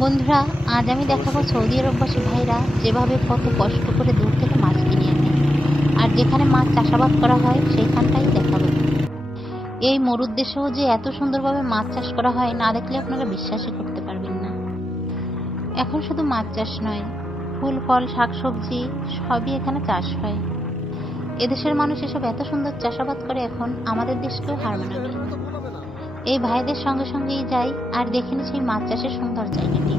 বন্ধুরা, আজ আমি দেখাবো সৌদি আরববাসী ভাইরা যেভাবে কত কষ্ট করে দূর থেকে মাছ কিনে আনে, আর যেখানে মাছ চাষাবাদ করা হয় সেইখানটাই দেখাবো। এই মরুদ্দেশেও যে এত সুন্দরভাবে মাছ চাষ করা হয়, না দেখলে আপনারা বিশ্বাসই করতে পারবেন না। এখন শুধু মাছ চাষ নয়, ফুল ফল শাকসবজি সবই এখানে চাষ হয়। এদেশের মানুষ এসব এত সুন্দর চাষাবাদ করে, এখন আমাদের দেশকেও হার মানাবে। এই ভাইদের সঙ্গে সঙ্গেই যাই আর দেখিনি সেই মাছ চাষের সুন্দর জায়গাটি।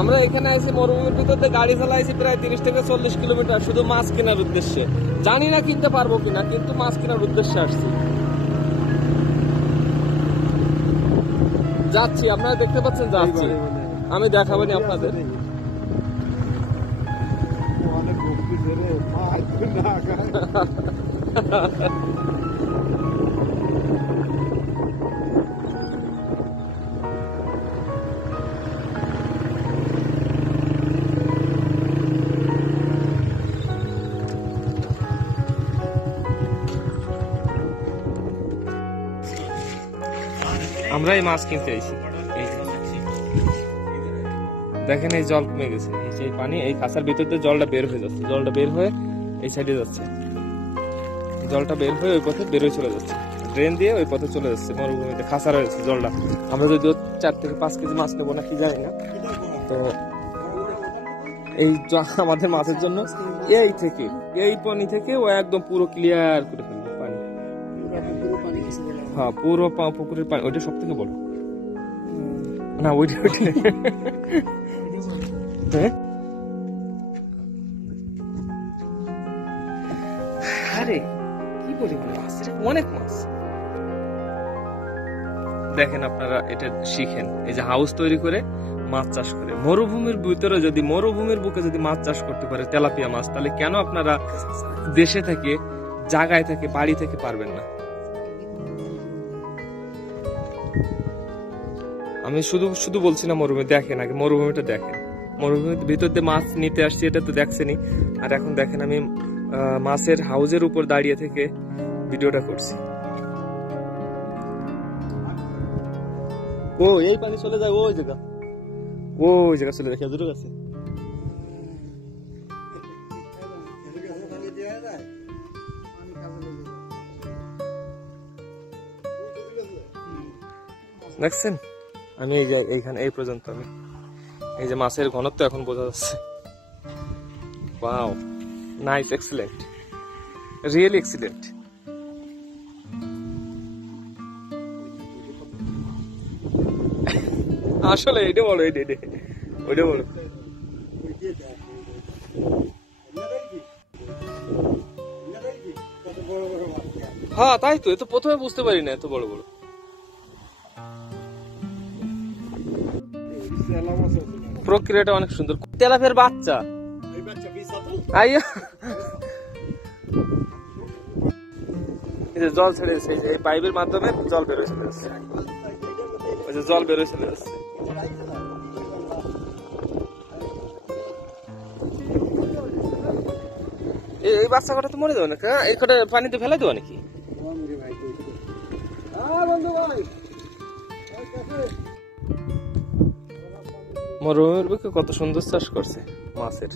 আমরা এখানে আছি মরুভূমির ভিতরে, গাড়ি চালাইছি প্রায় 30 থেকে 40 কিলোমিটার শুধু মাছ কেনার উদ্দেশ্যে। জানি না কিনতে পারবো কিনা, কিন্তু মাছ কেনার উদ্দেশ্যে আসছি। যাচ্ছি, আপনারা দেখতে পাচ্ছেন যাচ্ছি, আমি দেখাবো না আপনাদের। আমরা এই মাছ কিনতে আইছি। দেখেন এই জল কমে গেছে, এই পানি এই খাঁচার ভিতর দিয়ে জলটা বের হয়ে যাচ্ছে, জলটা বের হয়ে এই সাইডে যাচ্ছে, জলটা বের হয়ে ওই পথে বের হয়ে চলে যাচ্ছে, ড্রেন দিয়ে ওই পথে চলে যাচ্ছে মরুভূমিতে। খাঁচা রয়েছে জলটা। আমরা যদি 4 থেকে 5 কেজি মাছ নেবো না কি জানি না, তো এই আমাদের মাছের জন্য এই থেকে এই পানি থেকে ও একদম পুরো ক্লিয়ার করে ফেলবে পানি। হ্যাঁ, পুরো পুকুরের পানি। ওইটা সব থেকে বড় না, ওইটা আরে কি বলি, মাছ অনেক মাছ। দেখেন আপনারা এটা শিখেন, এই যে হাউস তৈরি করে মাছ চাষ করে মরুভূমির ভিতরে, যদি মরুভূমির বুকে যদি মাছ চাষ করতে পারে তেলাপিয়া মাছ, তাহলে কেন আপনারা দেশে থেকে, জায়গায় থেকে, বাড়ি থেকে পারবেন না? আমি শুধু শুধু বলছি না মরুভূমি, দেখেন আগে মরুভূমিটা দেখেন। মরুভূমির ভিতর দিয়ে মাছ নিতে আসছি, এটা তো দেখছেনই। আর এখন দেখেন আমি মাছের হাউজের উপর দাঁড়িয়ে থেকে ভিডিওটা করছি। ও এই পানি চলে যায় ওই জায়গা, ওই জায়গা চলে যায় খেজুরের কাছে। দেখছেন, আমি এইখানে এই পর্যন্ত, আমি এই যে মাছের ঘনত্ব এখন বোঝা যাচ্ছে। Wow, nice, excellent, really excellent. আসলে এটা বলো, ওইটা বলো। হ্যাঁ তাই তো, এ তো প্রথমে বুঝতে পারি না এত বড় বড়। প্রক্রিয়াটা অনেক সুন্দর। তেলাপিয়ার বাচ্চা জল ছেড়ে যাচ্ছে, এই পাইপের মাধ্যমে জল বেরোয় চলে যাচ্ছে, ওই যে জল বেরোয় চলে যাচ্ছে। এই বাচ্চা কটা তো মরে যাবে না, এই কটা পানিতে ফেলে দেবো নাকি? মরুভূমির বুকে কত সুন্দর চাষ করছে মাছের।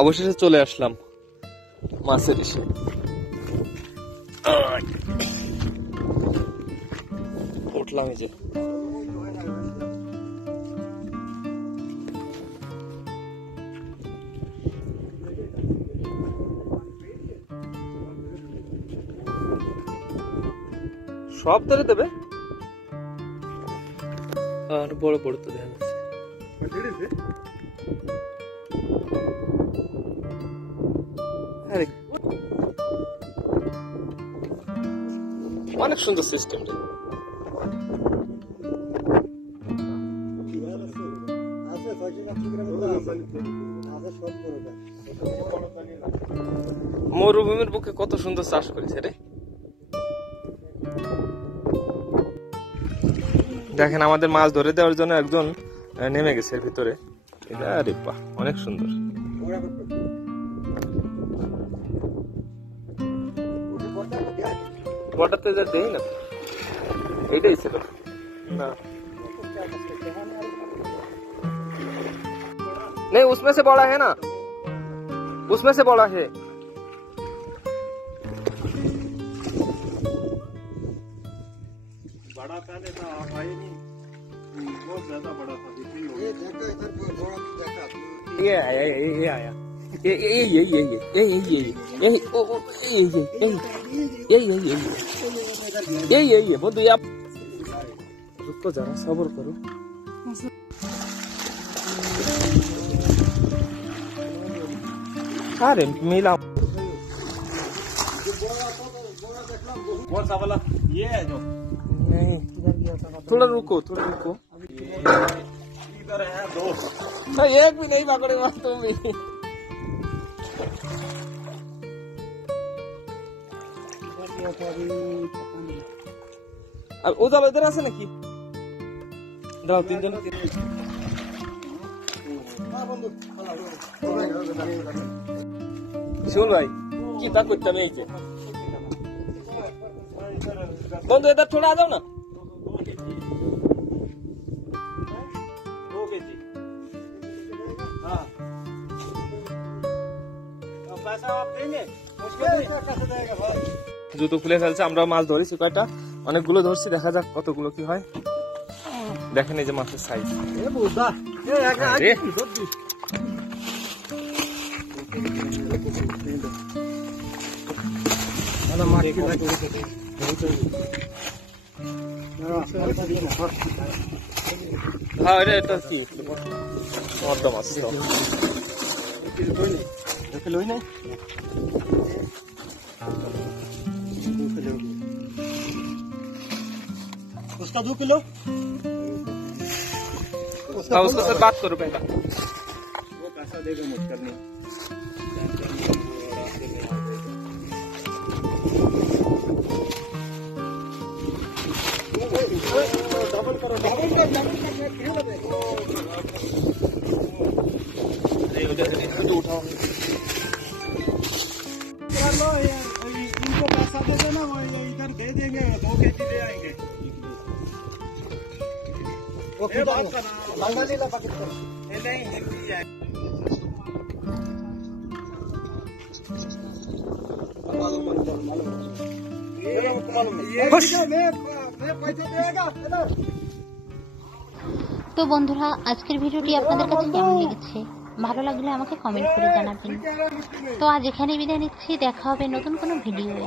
অবশেষে চলে আসলাম মাছের ইসে। উঠলাম এই যে, সব ধরে দেবে। আর বড় বড় তো দেখা যাচ্ছে। অনেক সুন্দর সিস্টেম। মরুভূমির বুকে কত সুন্দর চাষ করেছে রে। দেখেন আমাদের মাছ ধরে দেওয়ার জন্য একজন নেমে গেছে এর ভিতরে। এটা আরে বাহ, অনেক সুন্দর। বর্ডারতে যা দেই না, এইটাই ছিল না। नहीं उसमें से बड़ा है ना, उसमें से बड़ा है। बड़ा पहले था, आप आए नहीं, बहुत ज्यादा बड़ा था। ये देखो इधर थोड़ा देखा, ये आया, ये आया, ये बोल आप रुको जरा, सब्र करो। अरे मिला कौन सा वाला? ये है जो नहीं, थोड़ा रुको, थोड़ा रुको। इधर है दो, एक भी नहीं पकड़े वहां तुम भी। अब उधर इधर आसे नाकि दाও তিনজন। শুন ভাই কি তা করতাম এই যে বন্ধু এটা थोड़ा आ जाओ ना। 2 केजी। हाँ, पैसा आप देंगे? कैसे देगा भाई? জুতো খুলে ফেলছে, আমরা মাছ ধরেছি কয়টা, অনেকগুলো ধরছি, দেখা যাক কতগুলো কি হয়। দেখেন এই যে মাছের সাইজ। ए बुदा, ए आगे अरे। ना मार के लगे। হ্যাঁ এটা কি মদ্দা মাছ তো। देख लो ही नहीं। उसका 2 किलो। हाँ उसको सर बात करो पहला। वो पैसा देगा मुझ करने। डबल करो, डबल कर, डबल कर, क्यों लगे? अरे उधर से उठाओ। चलो इनको पैसा दे देना, वो इधर दे देंगे, 2 केजी ले आएंगे। ये बात करना, बंगाली ला पैकेट करो। नहीं हिंदी है। ये मैं पैसा देगा इधर। তো বন্ধুরা, আজকের ভিডিওটি আপনাদের কাছে কেমন লেগেছে? ভালো লাগলে আমাকে কমেন্ট করে জানাবেন। তো আজ এখানে বিদায় নিচ্ছি, দেখা হবে নতুন কোনো ভিডিও।